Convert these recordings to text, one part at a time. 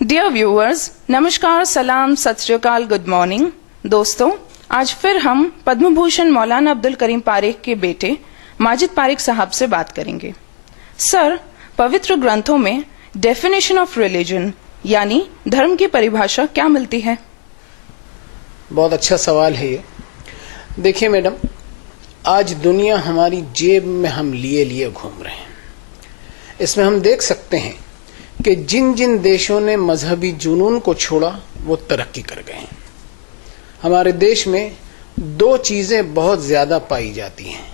Dear viewers, नमस्कार, सलाम, सत श्री अकाल, गुड मॉर्निंग। दोस्तों, आज फिर हम पद्म भूषण मौलाना अब्दुल करीम पारेख के बेटे माजिद पारेख साहब से बात करेंगे। सर, पवित्र ग्रंथों में डेफिनेशन ऑफ रिलीजन यानी धर्म की परिभाषा क्या मिलती है? बहुत अच्छा सवाल है ये। देखिए मैडम, आज दुनिया हमारी जेब में हम लिए लिए घूम रहे हैं। इसमें हम देख सकते हैं कि जिन जिन देशों ने मजहबी जुनून को छोड़ा वो तरक्की कर गए हैं। हमारे देश में दो चीजें बहुत ज्यादा पाई जाती हैं,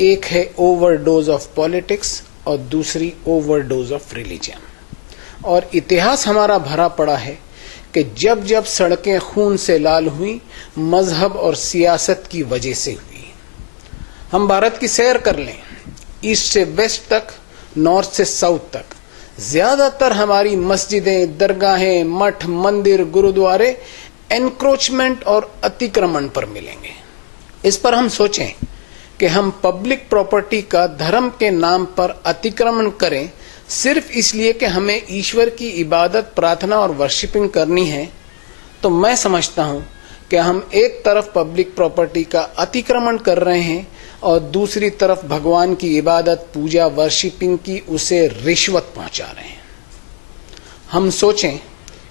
एक है ओवरडोज ऑफ पॉलिटिक्स और दूसरी ओवरडोज ऑफ रिलीजन। और इतिहास हमारा भरा पड़ा है कि जब जब सड़कें खून से लाल हुई, मजहब और सियासत की वजह से हुई। हम भारत की सैर कर लें, ईस्ट से वेस्ट तक, नॉर्थ से साउथ तक, ज्यादातर हमारी मस्जिदें, दरगाहें, मठ, मंदिर, गुरुद्वारे एनक्रोचमेंट और अतिक्रमण पर मिलेंगे। इस पर हम सोचें कि हम पब्लिक प्रॉपर्टी का धर्म के नाम पर अतिक्रमण करें सिर्फ इसलिए कि हमें ईश्वर की इबादत, प्रार्थना और वर्शिपिंग करनी है, तो मैं समझता हूं कि हम एक तरफ पब्लिक प्रॉपर्टी का अतिक्रमण कर रहे हैं और दूसरी तरफ भगवान की इबादत, पूजा, वर्शिपिंग की उसे रिश्वत पहुंचा रहे हैं। हम सोचें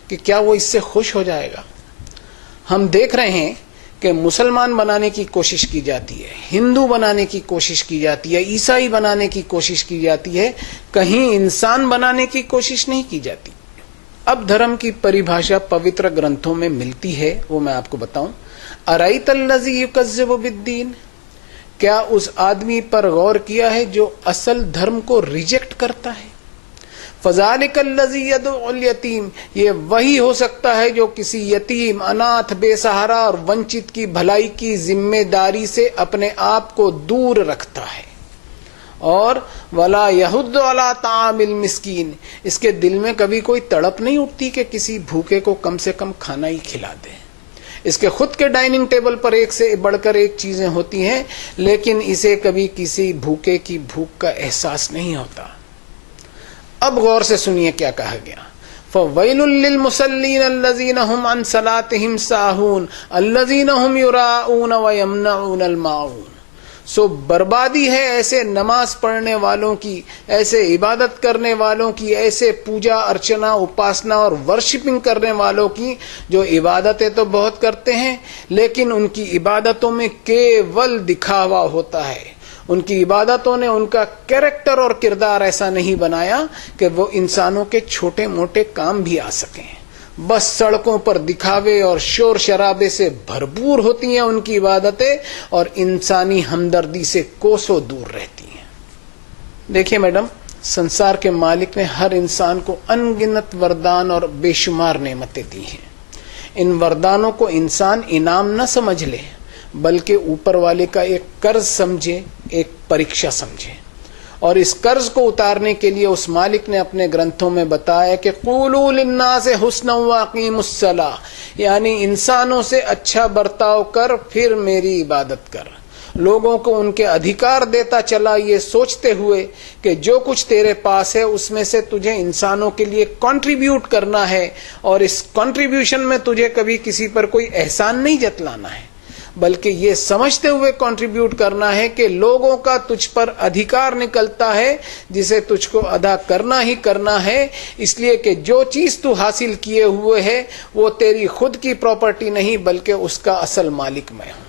कि क्या वो इससे खुश हो जाएगा? हम देख रहे हैं कि मुसलमान बनाने की कोशिश की जाती है, हिंदू बनाने की कोशिश की जाती है, ईसाई बनाने की कोशिश की जाती है, कहीं इंसान बनाने की कोशिश नहीं की जाती। अब धर्म की परिभाषा पवित्र ग्रंथों में मिलती है, वो मैं आपको बताऊं। अराइतल्लज़ी युकज़्ज़िबु बिद्दीन, क्या उस आदमी पर गौर किया है जो असल धर्म को रिजेक्ट करता है? फज़ालिकल्लज़ी यदउल यतीम, ये वही हो सकता है जो किसी यतीम, अनाथ, बेसहारा और वंचित की भलाई की जिम्मेदारी से अपने आप को दूर रखता है। और वला यहुद्दु अला तामिल मिस्कीन, इसके दिल में कभी कोई तड़प नहीं उठती कि किसी भूखे को कम से कम खाना ही खिला दे। इसके खुद के डाइनिंग टेबल पर एक से बढ़कर एक चीजें होती हैं, लेकिन इसे कभी किसी भूखे की भूख का एहसास नहीं होता। अब गौर से सुनिए क्या कहा गया। फ़वैलुल लिल मुसल्लीन अल्लज़ीना हुम अन सलातिहिम साहून अल्लज़ीना हुम युराऊन व यमनऊनल माऊन। सो बर्बादी है ऐसे नमाज पढ़ने वालों की, ऐसे इबादत करने वालों की, ऐसे पूजा अर्चना, उपासना और वर्शिपिंग करने वालों की जो इबादतें तो बहुत करते हैं, लेकिन उनकी इबादतों में केवल दिखावा होता है। उनकी इबादतों ने उनका कैरेक्टर और किरदार ऐसा नहीं बनाया कि वो इंसानों के छोटे मोटे काम भी आ सकें। बस सड़कों पर दिखावे और शोर शराबे से भरपूर होती हैं उनकी इबादतें, और इंसानी हमदर्दी से कोसों दूर रहती हैं। देखिए मैडम, संसार के मालिक ने हर इंसान को अनगिनत वरदान और बेशुमार नेमतें दी हैं। इन वरदानों को इंसान इनाम न समझ ले, बल्कि ऊपर वाले का एक कर्ज समझे, एक परीक्षा समझे। और इस कर्ज को उतारने के लिए उस मालिक ने अपने ग्रंथों में बताया कि क़ूलू लिन्नासि हुस्नन व अक़ीमुस्सलाह, यानी इंसानों से अच्छा बर्ताव कर, फिर मेरी इबादत कर। लोगों को उनके अधिकार देता चला, ये सोचते हुए कि जो कुछ तेरे पास है उसमें से तुझे इंसानों के लिए कंट्रीब्यूट करना है, और इस कंट्रीब्यूशन में तुझे कभी किसी पर कोई एहसान नहीं जतलाना है, बल्कि ये समझते हुए कंट्रीब्यूट करना है कि लोगों का तुझ पर अधिकार निकलता है जिसे तुझको अदा करना ही करना है, इसलिए कि जो चीज तू हासिल किए हुए है वो तेरी खुद की प्रॉपर्टी नहीं, बल्कि उसका असल मालिक मैं हूं।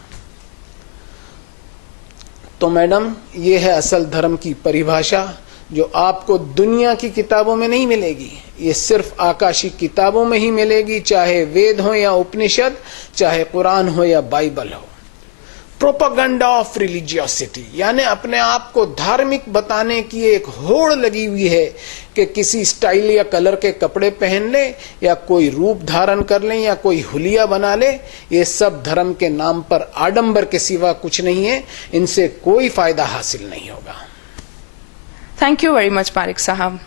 तो मैडम, ये है असल धर्म की परिभाषा, जो आपको दुनिया की किताबों में नहीं मिलेगी। ये सिर्फ आकाशी किताबों में ही मिलेगी, चाहे वेद हो या उपनिषद, चाहे कुरान हो या बाइबल हो। प्रोपेगेंडा ऑफ रिलीजियोसिटी, यानी अपने आप को धार्मिक बताने की एक होड़ लगी हुई है कि किसी स्टाइल या कलर के कपड़े पहन ले, या कोई रूप धारण कर ले, या कोई हुलिया बना ले। ये सब धर्म के नाम पर आडंबर के सिवा कुछ नहीं है, इनसे कोई फायदा हासिल नहीं होगा। Thank you very much Parekh साहब।